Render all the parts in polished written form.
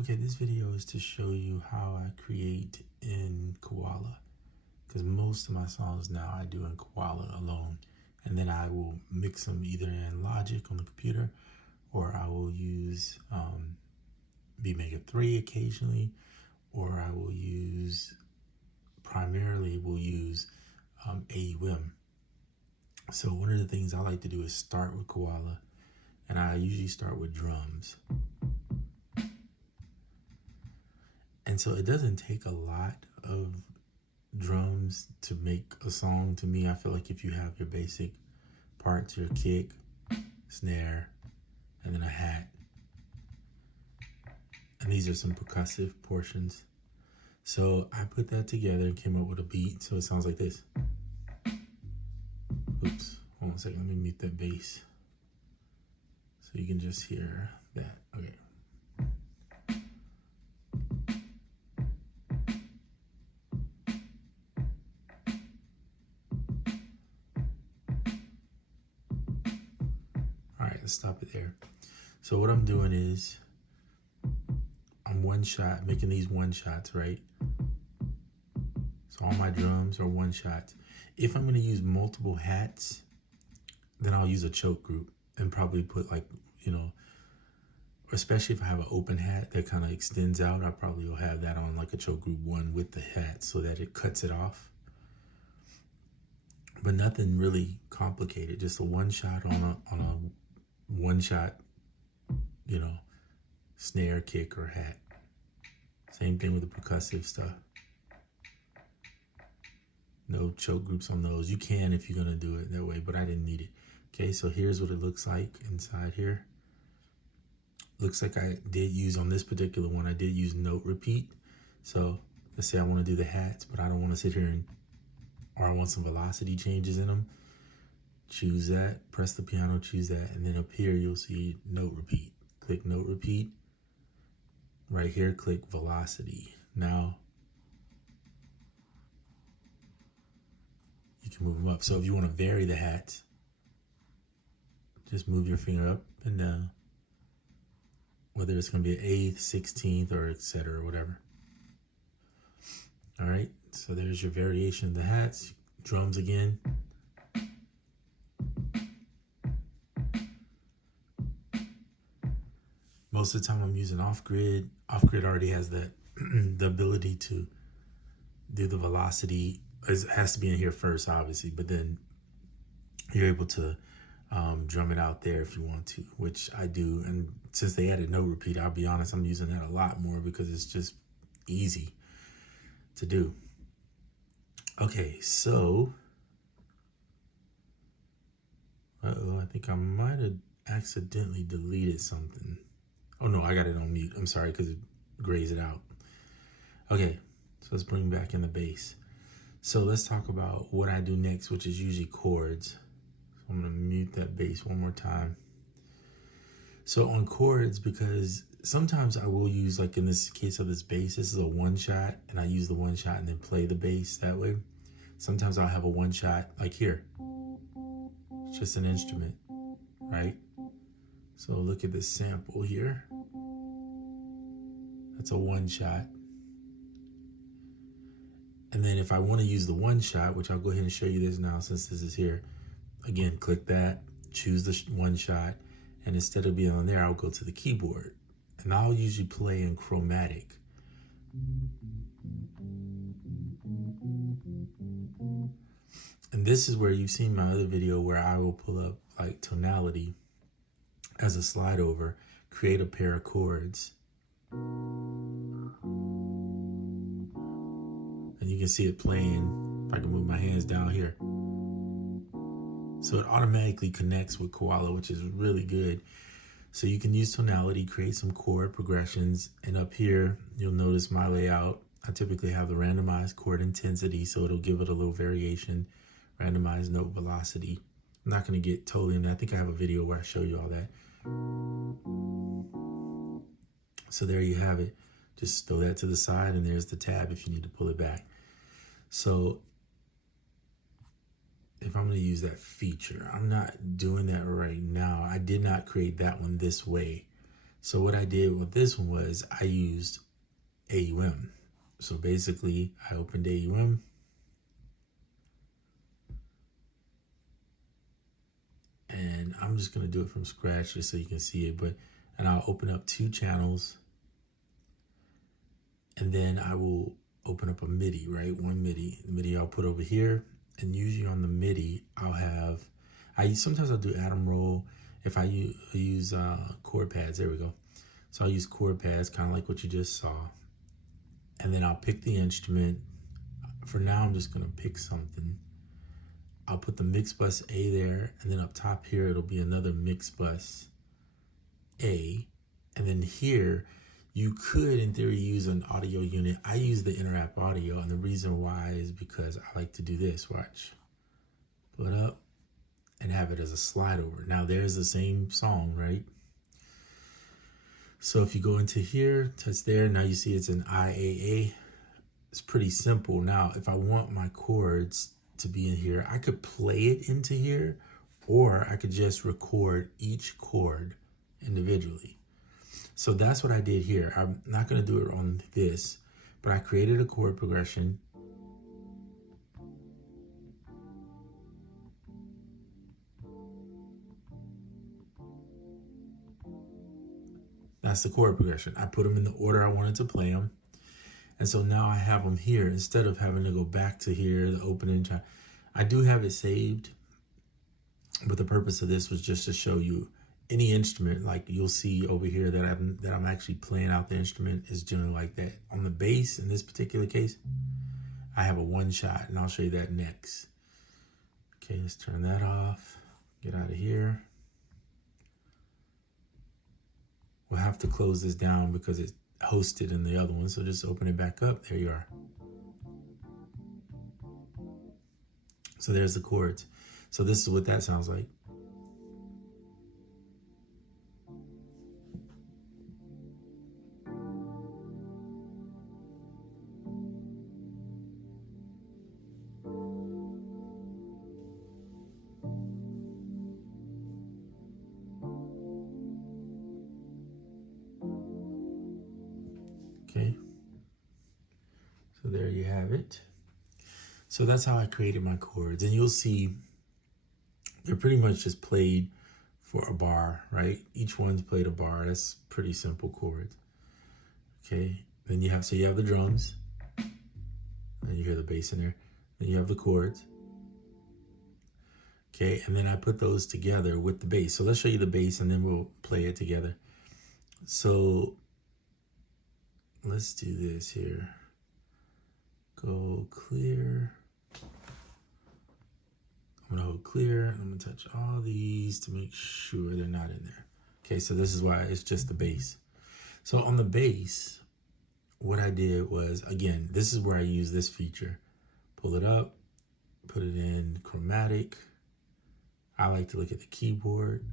Okay, this video is to show you how I create in Koala, because most of my songs now I do in Koala alone, and then I will mix them either in Logic on the computer, or I will use Maker 3 occasionally, or I will use primarily AUM. So one of the things I like to do is start with Koala, and I usually start with drums. And so it doesn't take a lot of drums to make a song. To me, I feel like if you have your basic parts, your kick, snare, and then a hat, and these are some percussive portions. So I put that together and came up with a beat. So it sounds like this. Oops, hold on a second, let me mute that bass so you can just hear that. Okay. All right, let's stop it there. So what I'm doing is I'm one shot, making these one shots, right? So all my drums are one shots. If I'm gonna use multiple hats, then I'll use a choke group and probably put like, especially if I have an open hat that kind of extends out, I probably will have that on like a choke group 1 with the hat so that it cuts it off. But nothing really complicated, just a one shot on a one shot, snare, kick, or hat. Same thing with the percussive stuff. No choke groups on those. You can if you're gonna do it that way, but I didn't need it. Okay, so here's what it looks like inside here. Looks like I did use, on this particular one, I did use note repeat. So let's say I wanna do the hats, but I don't wanna sit here or I want some velocity changes in them. Choose that, press the piano, choose that, and then up here you'll see note repeat. Click note repeat. Right here, click velocity. Now, you can move them up. So if you want to vary the hats, just move your finger up and down, whether it's going to be an 8th, 16th, or etc., or whatever. All right, so there's your variation of the hats. Drums again. Most of the time I'm using off-grid. Off-grid already has that the ability to do the velocity. It has to be in here first, obviously, but then you're able to drum it out there if you want to, which I do. And since they added note repeat, I'll be honest, I'm using that a lot more because it's just easy to do. Okay, so I think I might have accidentally deleted something. Oh no, I got it on mute. I'm sorry, because it grays it out. Okay, so let's bring back in the bass. So let's talk about what I do next, which is usually chords. So I'm gonna mute that bass one more time. So on chords, because sometimes I will use, like in this case of this bass, this is a one shot, and I use the one shot and then play the bass that way. Sometimes I'll have a one shot, like here. It's just an instrument, right? So look at this sample here. That's a one shot. And then if I want to use the one shot, which I'll go ahead and show you this now since this is here. Again, click that, choose the one shot, and instead of being on there, I'll go to the keyboard. And I'll usually play in chromatic. And this is where you've seen my other video where I will pull up like tonality as a slide over, create a pair of chords. And you can see it playing. If I can move my hands down here. So it automatically connects with Koala, which is really good. So you can use tonality, create some chord progressions. And up here, you'll notice my layout. I typically have the randomized chord intensity, so it'll give it a little variation. Randomized note velocity. I'm not gonna get totally in there. I think I have a video where I show you all that. So there you have it. Just throw that to the side, and there's the tab if you need to pull it back. So if I'm gonna use that feature, I'm not doing that right now. I did not create that one this way. So what I did with this one was I used AUM. So basically I opened AUM. And I'm just going to do it from scratch just so you can see it. And I'll open up 2 channels. And then I will open up a MIDI, right? One MIDI. The MIDI I'll put over here. And usually on the MIDI, sometimes I'll do atom roll. If I use chord pads, there we go. So I'll use chord pads, kind of like what you just saw. And then I'll pick the instrument. For now, I'm just going to pick something. I'll put the mix bus A there, and then up top here, it'll be another mix bus A. And then here, you could, in theory, use an audio unit. I use the Interact Audio, and the reason why is because I like to do this. Watch. Pull it up and have it as a slide over. Now, there's the same song, right? So if you go into here, touch there, now you see it's an IAA. It's pretty simple. Now, if I want my chords to be in here, I could play it into here, or I could just record each chord individually. So that's what I did here. I'm not going to do it on this, but I created a chord progression. That's the chord progression. I put them in the order I wanted to play them. And so now I have them here instead of having to go back to here, the opening time. I do have it saved, but the purpose of this was just to show you any instrument, like you'll see over here that I'm actually playing out the instrument is generally like that. On the bass, in this particular case, I have a 1 shot, and I'll show you that next. Okay, let's turn that off. Get out of here. We'll have to close this down because it's hosted in the other one. So just open it back up. There you are. So there's the chords. So this is what that sounds like. Okay, so there you have it. So that's how I created my chords, and you'll see they're pretty much just played for a bar, right? Each one's played a bar. That's pretty simple chords. Okay, then you have the drums, and you hear the bass in there. Then you have the chords. Okay, and then I put those together with the bass. So let's show you the bass, and then we'll play it together. So let's do this here. Go clear. I'm gonna hold clear, and I'm gonna touch all these to make sure they're not in there. Okay, so this is why it's just the bass. So on the bass, what I did was, again, this is where I use this feature. Pull it up, put it in chromatic. I like to look at the keyboard.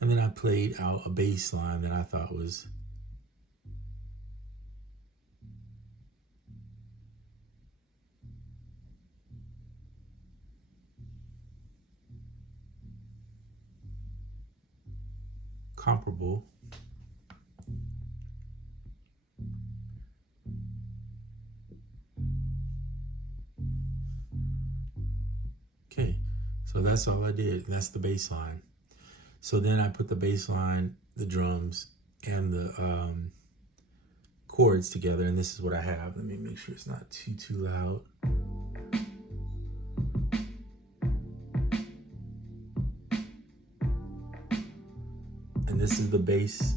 And then I played out a bass line that I thought was comparable. Okay, so that's all I did. That's the bass line. So then I put the bass line, the drums, and the chords together, and this is what I have. Let me make sure it's not too loud. And this is the basics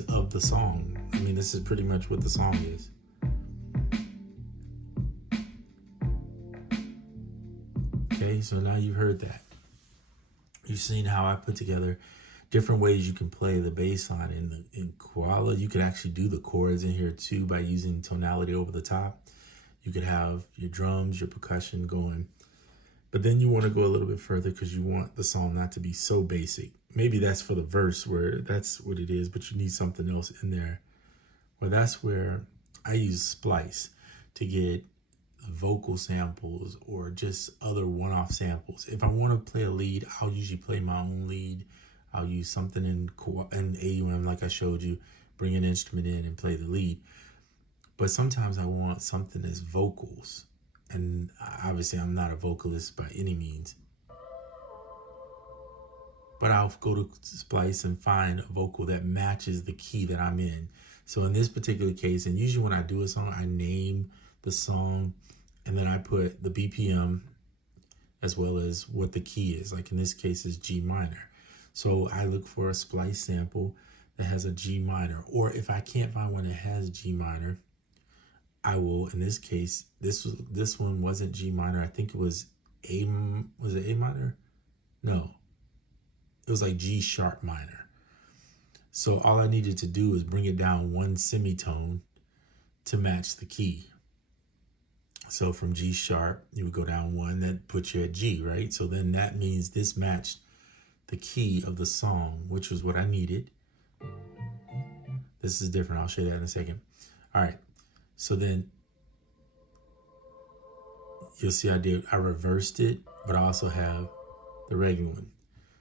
of the song. I mean, this is pretty much what the song is. Okay, so now you've heard that. You've seen how I put together different ways you can play the bass line. In Koala, you can actually do the chords in here too by using tonality over the top. You could have your drums, your percussion going. But then you want to go a little bit further because you want the song not to be so basic. Maybe that's for the verse where that's what it is, but you need something else in there. Well, that's where I use Splice to get vocal samples or just other one-off samples. If I want to play a lead, I'll usually play my own lead. I'll use something in AUM like I showed you, bring an instrument in and play the lead. But sometimes I want something as vocals. And obviously I'm not a vocalist by any means. But I'll go to Splice and find a vocal that matches the key that I'm in. So in this particular case, and usually when I do a song, I name the song and then I put the BPM as well as what the key is. Like in this case is G minor. So I look for a Splice sample that has a G minor. Or if I can't find one that has G minor, I will, in this case, this one wasn't G minor. I think it was A minor? No, it was like G sharp minor. So all I needed to do is bring it down one semitone to match the key. So from G sharp, you would go down one, that puts you at G, right? So then that means this matched the key of the song, which was what I needed. This is different. I'll show you that in a second. All right. So then you'll see I reversed it, but I also have the regular one.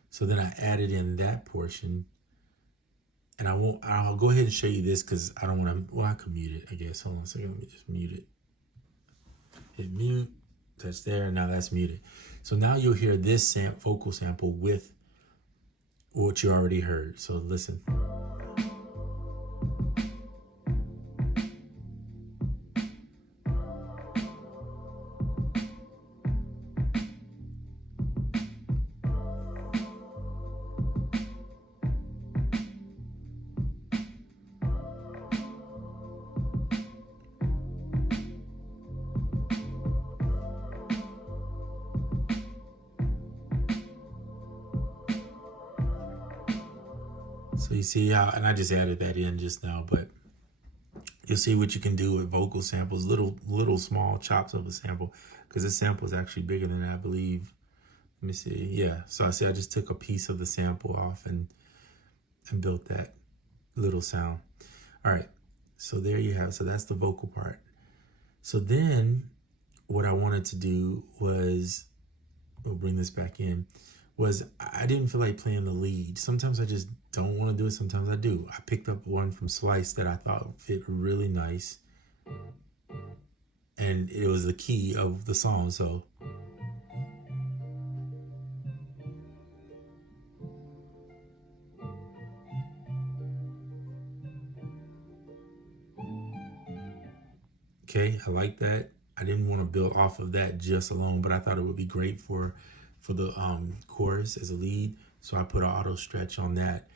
So then I added in that portion, and I'll go ahead and show you this because I don't want to, well, I can mute it, I guess. Hold on a second, let me just mute it. Hit mute, touch there, now that's muted. So now you'll hear this vocal sample with what you already heard. So listen. So you see how, and I just added that in just now, but you'll see what you can do with vocal samples, little small chops of a sample, because this sample is actually bigger than I believe. Let me see. Yeah. So I see I just took a piece of the sample off and built that little sound. All right. So there you have it. So that's the vocal part. So then what I wanted to do was, we'll bring this back in, was I didn't feel like playing the lead. Sometimes I just don't want to do it. Sometimes I do. I picked up one from Splice that I thought fit really nice. And it was the key of the song. So okay, I like that. I didn't want to build off of that just alone, but I thought it would be great for the chorus as a lead. So I put an auto stretch on that.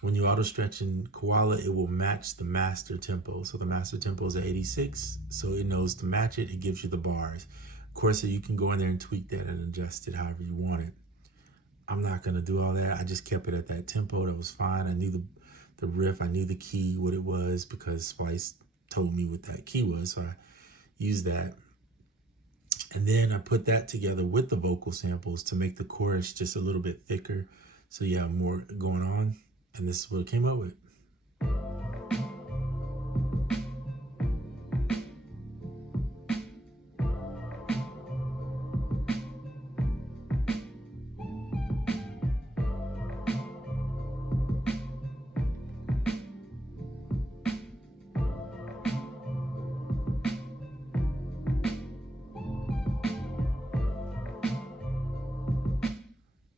When you auto stretch in Koala, it will match the master tempo. So the master tempo is at 86. So it knows to match it. It gives you the bars. Of course, so you can go in there and tweak that and adjust it however you want it. I'm not going to do all that. I just kept it at that tempo. That was fine. I knew the riff. I knew the key, what it was, because Splice told me what that key was. So I used that. And then I put that together with the vocal samples to make the chorus just a little bit thicker. So you have more going on. And this is what it came up with.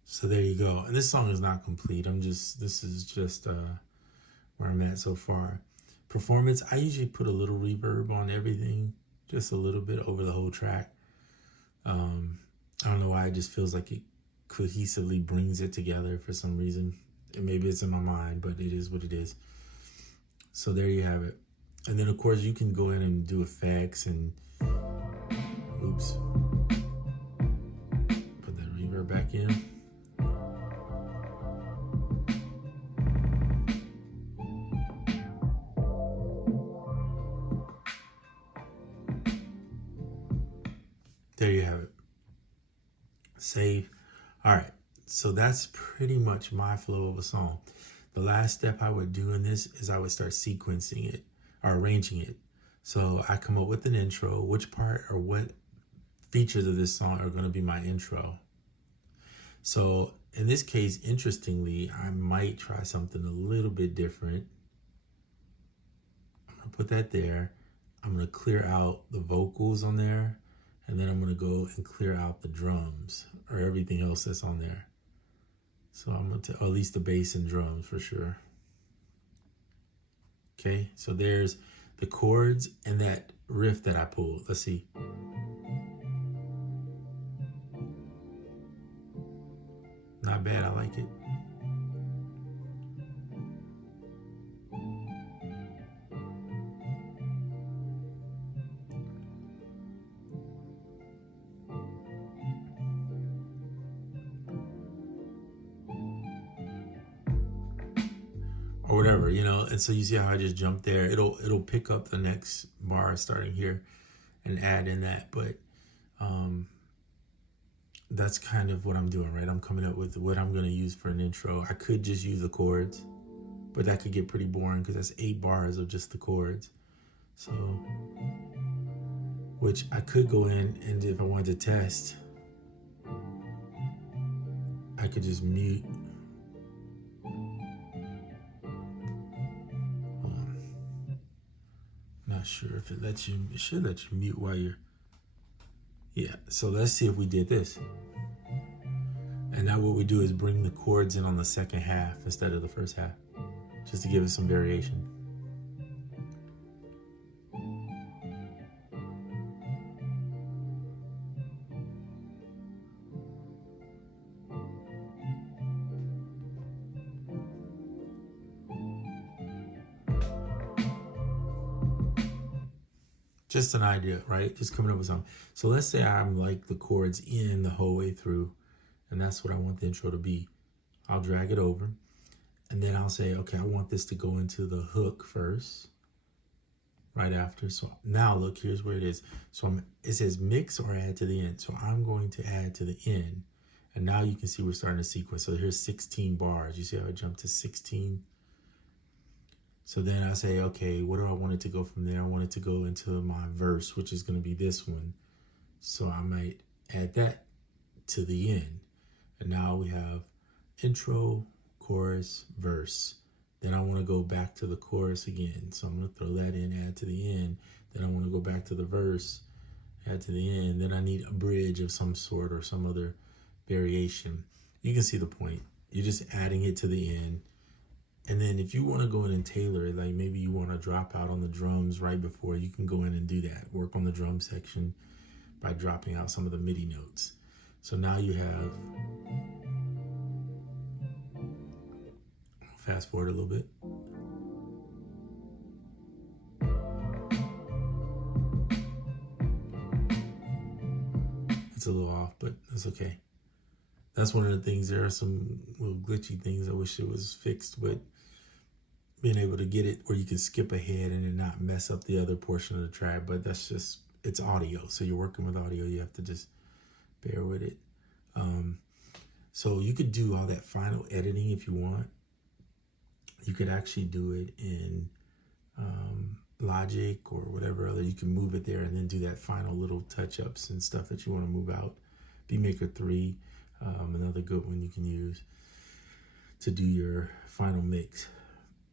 So there you go. And this song is not complete. This is just where I'm at so far. Performance, I usually put a little reverb on everything, just a little bit over the whole track. I don't know why, it just feels like it cohesively brings it together for some reason. And maybe it's in my mind, but it is what it is. So there you have it. And then of course you can go in and do effects and, oops, put that reverb back in. There you have it. Save. All right. So that's pretty much my flow of a song. The last step I would do in this is I would start sequencing it or arranging it. So I come up with an intro, which part or what features of this song are going to be my intro. So in this case, interestingly, I might try something a little bit different. I'm going to put that there. I'm going to clear out the vocals on there, and then I'm going to go and clear out the drums or everything else that's on there. So I'm going to, or at least the bass and drums for sure. Okay, so there's the chords and that riff that I pulled. Let's see. Not bad, I like it. Or whatever, you know, and so you see how I just jumped there. It'll pick up the next bar starting here and add in that, but that's kind of what I'm doing, right? I'm coming up with what I'm going to use for an intro. I could just use the chords, but that could get pretty boring because that's 8 bars of just the chords. So, which I could go in and if I wanted to test, I could just mute. Not sure if it lets you, it should let you mute while you're, yeah. So let's see if we did this. And now what we do is bring the chords in on the second half instead of the first half, just to give it some variation. Just an idea, right? Just coming up with something. So let's say I'm like the chords in the whole way through, and that's what I want the intro to be. I'll drag it over, and then I'll say, okay, I want this to go into the hook first, right after. So now look, here's where it is. So it says mix or add to the end. So I'm going to add to the end, and now you can see we're starting to sequence. So here's 16 bars. You see how I jumped to 16? So then I say, okay, what do I want it to go from there? I want it to go into my verse, which is going to be this one. So I might add that to the end. And now we have intro, chorus, verse. Then I want to go back to the chorus again. So I'm going to throw that in, add to the end. Then I want to go back to the verse, add to the end. Then I need a bridge of some sort or some other variation. You can see the point. You're just adding it to the end. And then if you want to go in and tailor it, like maybe you want to drop out on the drums right before, you can go in and do that. Work on the drum section by dropping out some of the MIDI notes. So now you have, fast forward a little bit. It's a little off, but that's okay. That's one of the things. There are some little glitchy things I wish it was fixed, but being able to get it where you can skip ahead and then not mess up the other portion of the track. But that's just, it's audio. So you're working with audio. You have to just bear with it. So you could do all that final editing if you want. You could actually do it in Logic or whatever other. You can move it there and then do that final little touch-ups and stuff that you want to move out. Beatmaker 3, another good one you can use to do your final mix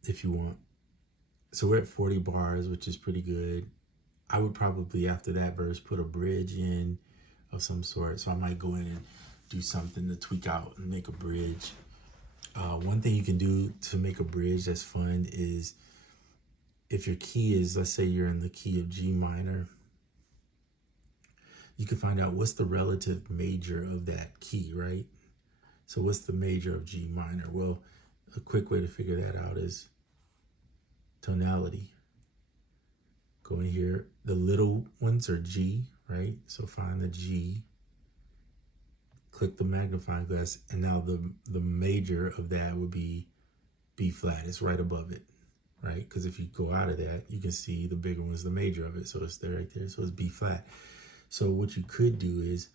if you want. So we're at 40 bars, which is pretty good. I would probably, after that verse, put a bridge in of some sort. So I might go in and do something to tweak out and make a bridge. One thing you can do to make a bridge that's fun is if your key is, let's say you're in the key of G minor, you can find out what's the relative major of that key, right? So what's the major of G minor? Well, a quick way to figure that out is tonality. Go in here, the little ones are G, right? So find the G, click the magnifying glass, and now the major of that would be B flat. It's right above it, right? Because if you go out of that, you can see the bigger one is the major of it. So it's there right there. So it's B flat. So what you could do is,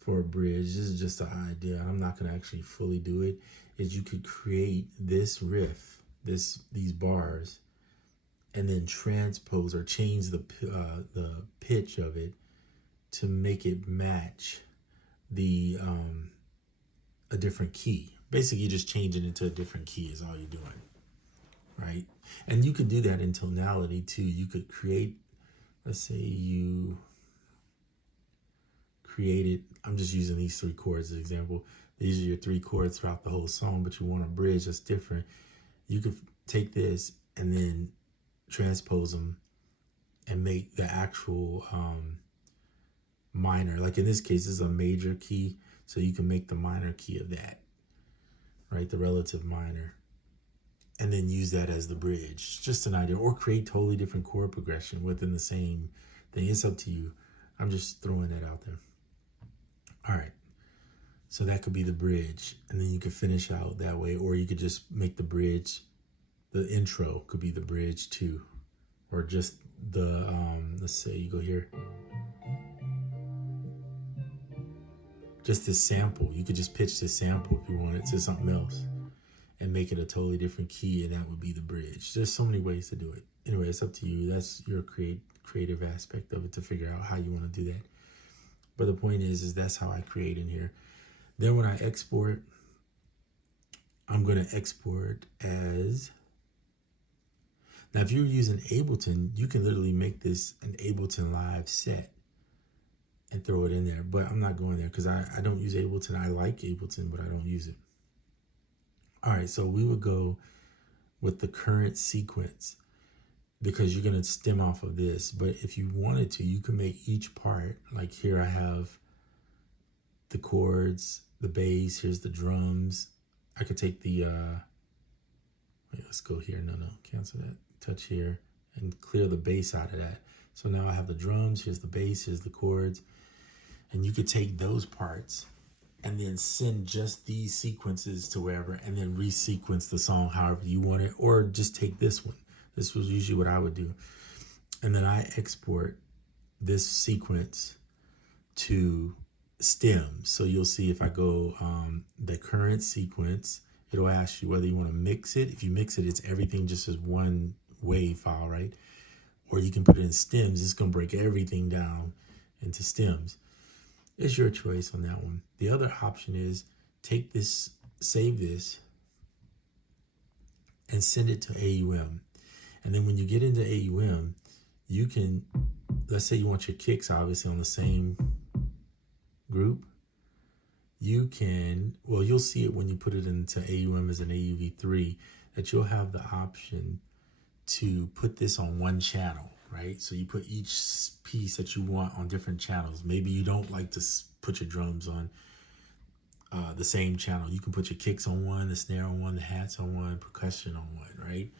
for a bridge, this is just an idea, and I'm not going to actually fully do it, is you could create this riff, these bars, and then transpose or change the pitch of it to make it match the a different key. Basically, you're just changing it to a different key is all you're doing, right? And you could do that in tonality too. You could create, let's say you created, I'm just using these 3 chords as an example. These are your 3 chords throughout the whole song, but you want a bridge that's different. You could take this and then transpose them and make the actual minor. Like in this case, this is a major key, so you can make the minor key of that, right? The relative minor, and then use that as the bridge. Just an idea, or create totally different chord progression within the same thing. It's up to you. I'm just throwing that out there. All right. So that could be the bridge, and then you could finish out that way, or you could just make the bridge, the intro could be the bridge too, or just the, let's say you go here, just this sample. You could just pitch this sample if you wanted to something else and make it a totally different key, and that would be the bridge. There's so many ways to do it. Anyway, it's up to you. That's your creative aspect of it to figure out how you want to do that. But the point is that's how I create in here. Then when I export, I'm going to export as, now if you're using Ableton, you can literally make this an Ableton live set and throw it in there. But I'm not going there because I don't use Ableton. I like Ableton, but I don't use it. All right, so we would go with the current sequence because you're going to stem off of this. But if you wanted to, you can make each part, like here I have the chords, the bass, here's the drums. I could take the, wait, let's go here. No, cancel that. Touch here and clear the bass out of that. So now I have the drums, here's the bass, here's the chords. And you could take those parts and then send just these sequences to wherever and then resequence the song however you want it, or just take this one. This was usually what I would do. And then I export this sequence to stems. So you'll see if I go the current sequence, it'll ask you whether you want to mix it. If you mix it, it's everything just as one wave file, right? Or you can put it in stems. It's going to break everything down into stems. It's your choice on that one. The other option is take this, save this, and send it to AUM. And then when you get into AUM, you can, let's say you want your kicks obviously on the same group. You can, well, you'll see it when you put it into AUM as an AUV3, that you'll have the option to put this on one channel, right? So you put each piece that you want on different channels. Maybe you don't like to put your drums on the same channel. You can put your kicks on one, the snare on one, the hats on one, percussion on one, right?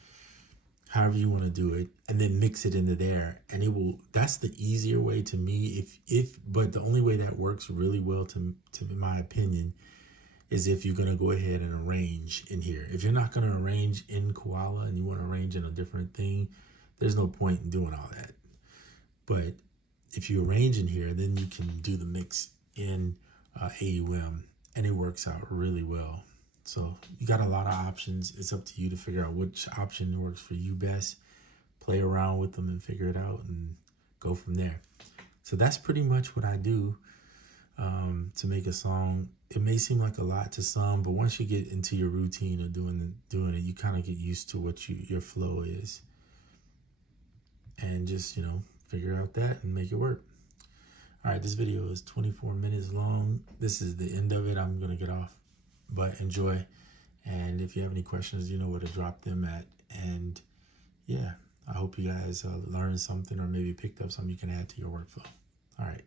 However you want to do it, and then mix it into there. And it will, that's the easier way to me. But the only way that works really well to my opinion is if you're going to go ahead and arrange in here. If you're not going to arrange in Koala and you want to arrange in a different thing, there's no point in doing all that. But if you arrange in here, then you can do the mix in AUM, and it works out really well. So you got a lot of options. It's up to you to figure out which option works for you best. Play around with them and figure it out and go from there. So that's pretty much what I do to make a song. It may seem like a lot to some, but once you get into your routine of doing it, you kind of get used to what your flow is. And just, figure out that and make it work. All right, this video is 24 minutes long. This is the end of it. I'm going to get off. But enjoy, and if you have any questions, you know where to drop them at. And yeah, I hope you guys learned something or maybe picked up something you can add to your workflow. All right.